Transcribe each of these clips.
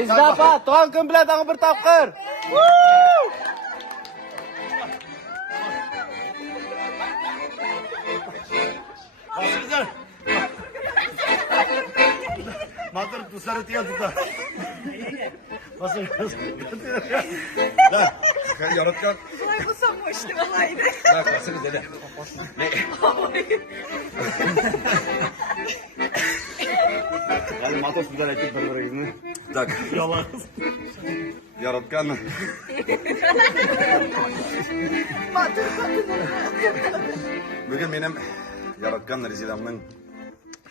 Rezida apa? Tuhan kun bilan tag'in bir topqir. Matur do'stlari tiyan tutar. Basın. Da, yaratgan. Olay bu sanmıştım olaydı. Da, basınız hele. Yani matur sizler aytib bir-biringizni. Tak. Yaratgan. Bugun menim yaratgan Rezidamning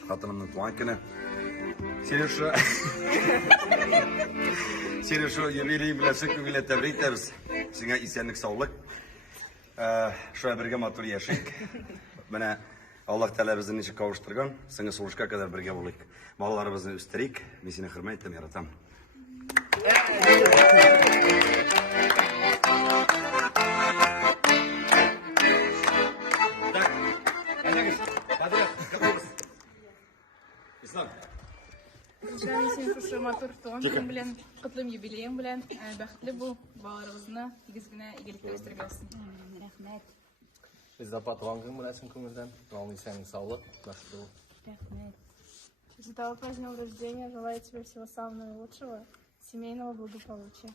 xotinimning tug'an kuni. Seni şu yubiley bilan shu kunga tabriklaymiz. Senga esenlik, sog'lik. Shu birga matur yashaylik. Mana Alloh taolo bizni necha kavuşturgan, senga so'rishga qadar birga bo'laylik. Bolalarimizni o'stiraylik. Men seni hurmatim yaratam. İslam. Және сен шушы матур туган көн белән, котлы юбилеең белән бәхетле бул, балаларыбызны тигез генә игелеккә үстерергә алсын. Рәхмәт. Резida apa tuhan kun bilan chin ko'ngildan. Duoing sening sog'lik, baxtli bo'l. Рәхмәт. Резида, с днем рождения, желаю тебе всего самого наилучшего, семейного благополучия.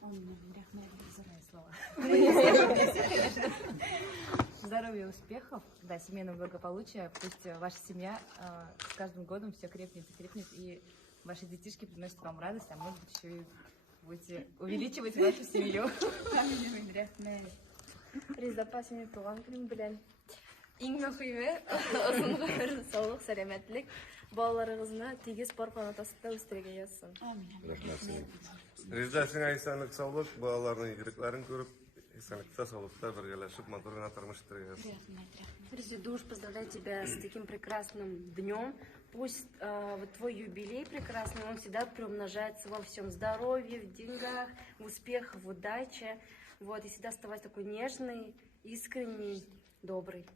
Рәхмәт, безумное слово. Здоровья, успехов, да, семейного благополучия. Пусть ваша семья с каждым годом все крепнет и крепнет, и ваши детишки приносят вам радость, а может быть еще и будете увеличивать вашу семью. Резида, сине туган көнең белән. Иң мөһиме, озын гомер, саулык, сәламәтлек, балаларыгызны тигез пар канатасында үстерергә язсын. Резida, сиңа исәнлек, саулык, балаларның игелекләрен күреп, исәнлектә, саулыкта бергәләшеп, матур гына тормыш итәргә. Резидуш, поздравляю тебя с таким прекрасным днем. Пусть вот твой юбилей прекрасный, он всегда приумножается во всем здоровье, в деньгах, в успехах, в удаче. Вот, и всегда оставайся такой нежный, искренний, добрый.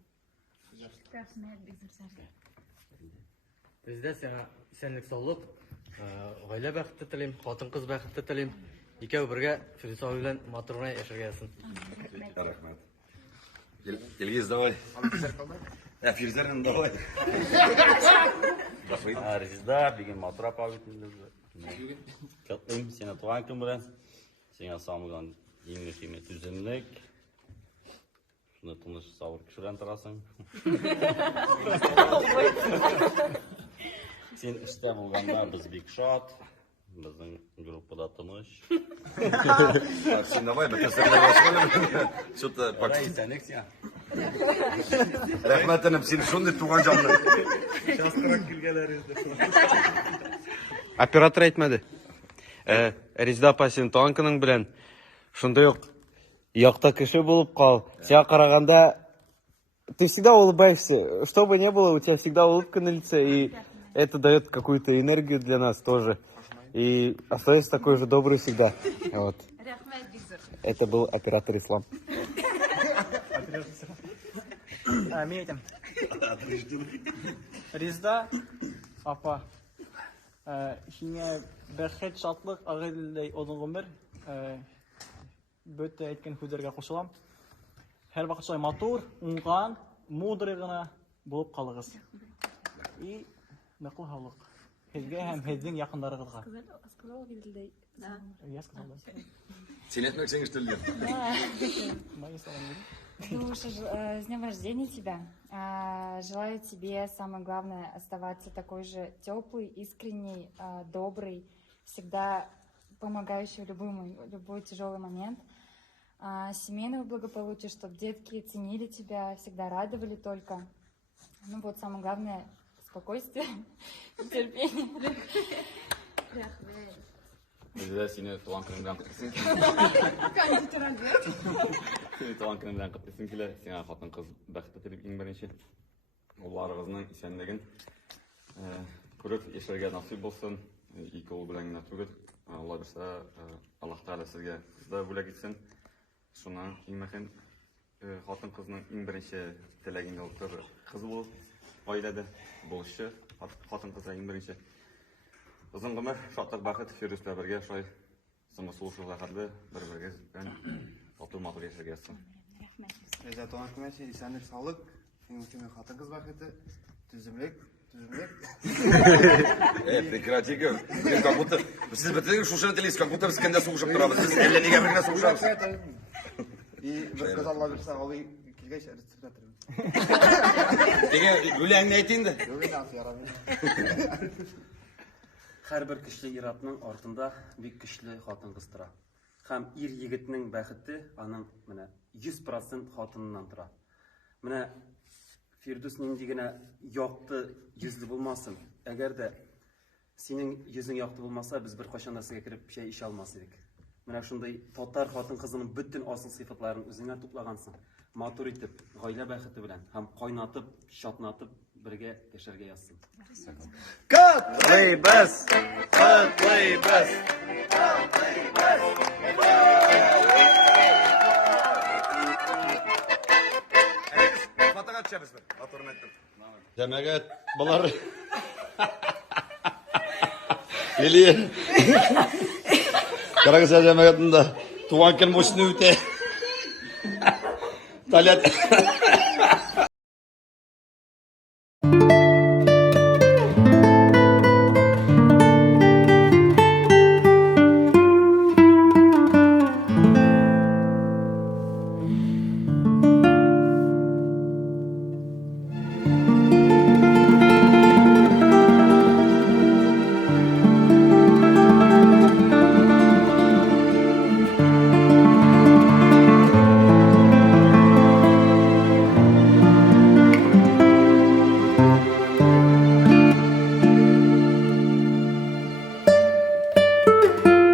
Резida сиңа исәнлек, саулык, гаилә бәхете телим, хатын-кыз бәхете телим. Икәү бергә Фирдәүс белән матур гына яшәргә язсын. Рахмет. Илгиз, давай. Фирдәүсән, давай. Резida, бигин матур апа битендә. Котлыйм сине туган көн белән. Сиңа самыган иң мөһиме түземлек. Шуны тыныч савыр кешеләр торасың. Син эштә булганда без бик шат. Безнең группада тыныч. Син давай, бәкәсәләр башкалар. Что-то Почти исәнлек сиңа. Рәхмәтенем, син шундый туган җанлы. Оператор әйтмәде. Резida apa син туган көнең белән шундай ук якта кеше булып кал. Сиңа караганда ты всегда улыбаешься. Что бы ни было, у тебя всегда улыбка на лице, и это дает какую-то энергию для нас тоже. И остается такой же добрый всегда. Вот. Это был оператор Ислам. Мен айтам. Резida апа, сиңа бәхет, шатлык, агыйләй озын гомер. Бөтә әйткән сүзләргә кушылам. Һәрвакыт шулай матур, уңган, мудрый гына булып калыгыз. И ныклы һаулык. Һезгә һәм һезнең якындарыгызга. Сказала Гилдей. Да. Я сказал. Син әйтмәксең что ли? Ну что ж, с днем рождения тебя. Желаю тебе, самое главное, оставаться такой же теплый, искренний, добрый, всегда помогающий в любой тяжелый момент. Семейного благополучия, чтобы детки ценили тебя, всегда радовали только. Ну вот, самое главное, спокойствие, терпение. Biz de seni tuğan kırımdan kutlasın. Seni tuğan kırımdan kutlasın ki sana hatun kız bəxti tilib en birinci. Onlarınızın isenligin ko'rib yaşarga nasip olsun. İki ol bilen natugud. Allah bilsa Allah Teala sizge kızda bo'lak etsin. Şundan kiymekin hatun kızının en birinci tilagini oldu. Kız bu ailede boluşu. Hatun kızı en birinci. Uzun ömür, şadlık, baxit, Firdevs'le birge şoy sınıf suluşuqla qadlı bir-birge tatlı matur yaşarga etsin. Reza Doğan Kımeşe, isenlik, sağlık, senin için hatın kız vakiti, tüzümlük. Прекрати, как будто... Siz bitirdiniz, слушатели, как будто biz kendi soğuşup durabız. Biz evliliğe birine soğuşarız. İyi, bir kız Allah bilse, abi kilgeç eritsip yatırım. Dege, Gülüğen ne ettiğin de? Yok, nasıl yaramıyor. Her bir kişi iratının ortunda bir kişi hatın kız tura. Hem ir yigitinin bəxti anın 100% hatınından tura. Mine Firdevs'nin digine yaktı yüzlü bulmasın. Eğer de senin yüzün yaktı bulmasa biz bir kaşanda size kirip şey iş almasıydık. Mine şunday tatar hatın kızının bütün asıl sıfatlarını üzerine toplagansın. Matur etip, gayle bəxti bilen hem kaynatıp, şatnatıp birge geçerge yazsın. Kutlaybız! Fatahat çabız bir, atorun ettim. Demek bunlar... Lili. Karagısa cemiyetinde tuğanken boşunu üte. Talat.